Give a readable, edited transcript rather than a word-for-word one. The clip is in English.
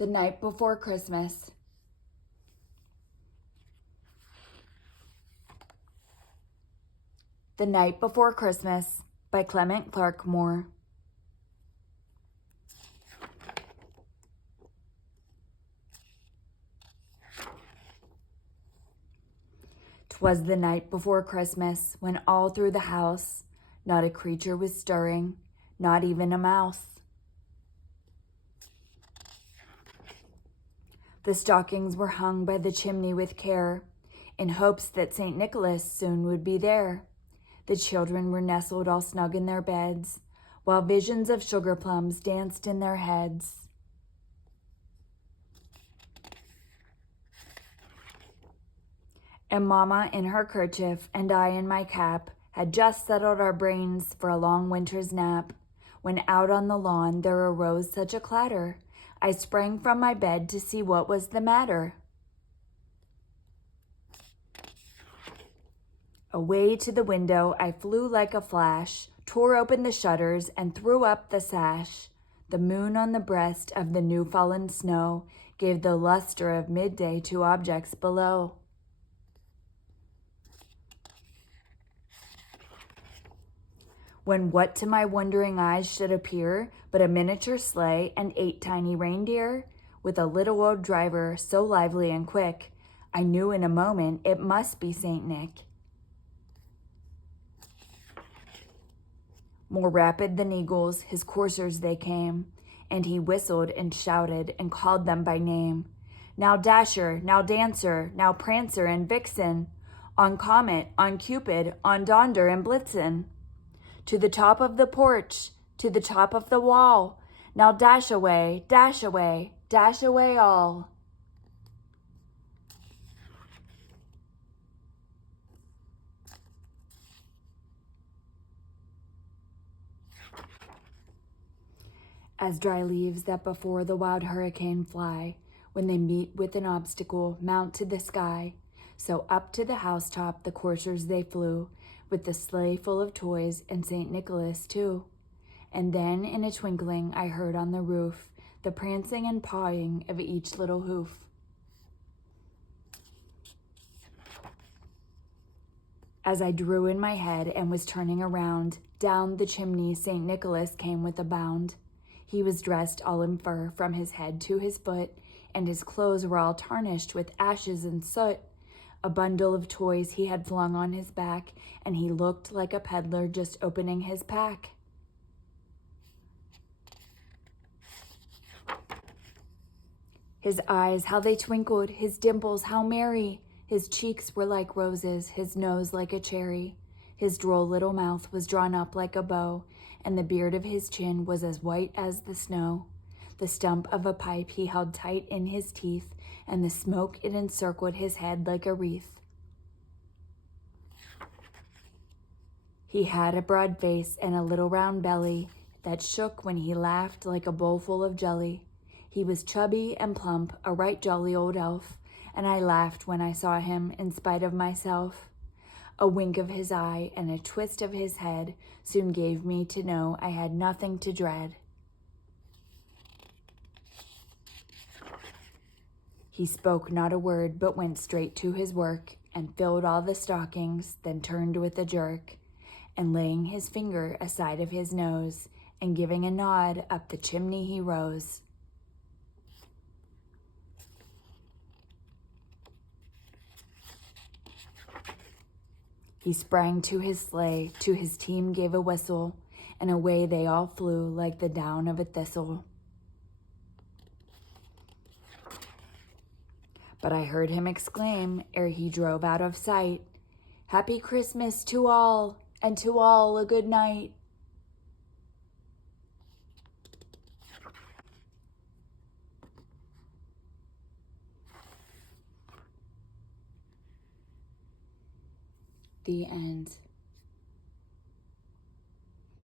The Night Before Christmas. The Night Before Christmas by Clement Clarke Moore. 'Twas the night before Christmas, when all through the house not a creature was stirring, not even a mouse. The stockings were hung by the chimney with care, in hopes that St. Nicholas soon would be there. The children were nestled all snug in their beds, while visions of sugar plums danced in their heads. And Mama in her kerchief and I in my cap had just settled our brains for a long winter's nap, when out on the lawn there arose such a clatter, I sprang from my bed to see what was the matter. Away to the window I flew like a flash, tore open the shutters and threw up the sash. The moon on the breast of the new-fallen snow gave the luster of midday to objects below. When what to my wondering eyes should appear but a miniature sleigh and 8 tiny reindeer, with a little old driver so lively and quick, I knew in a moment it must be Saint Nick. More rapid than eagles, his coursers they came, and he whistled and shouted and called them by name. Now Dasher, now Dancer, now Prancer and Vixen, on Comet, on Cupid, on Donder and Blitzen. To the top of the porch, to the top of the wall, now dash away, dash away, dash away all. As dry leaves that before the wild hurricane fly, when they meet with an obstacle, mount to the sky, so up to the housetop the coursers they flew, with the sleigh full of toys and St. Nicholas too. And then in a twinkling I heard on the roof the prancing and pawing of each little hoof. As I drew in my head and was turning around, down the chimney St. Nicholas came with a bound. He was dressed all in fur from his head to his foot, and his clothes were all tarnished with ashes and soot. A bundle of toys he had flung on his back, and he looked like a peddler just opening his pack. His eyes, how they twinkled, his dimples, how merry. His cheeks were like roses, his nose like a cherry. His droll little mouth was drawn up like a bow, and the beard of his chin was as white as the snow. The stump of a pipe he held tight in his teeth, and the smoke it encircled his head like a wreath. He had a broad face and a little round belly that shook when he laughed like a bowl full of jelly. He was chubby and plump, a right jolly old elf, and I laughed when I saw him in spite of myself. A wink of his eye and a twist of his head soon gave me to know I had nothing to dread. He spoke not a word, but went straight to his work, and filled all the stockings, then turned with a jerk, and laying his finger aside of his nose, and giving a nod, up the chimney he rose. He sprang to his sleigh, to his team gave a whistle, and away they all flew like the down of a thistle. But I heard him exclaim, ere he drove out of sight, "Happy Christmas to all, and to all a good night." The end.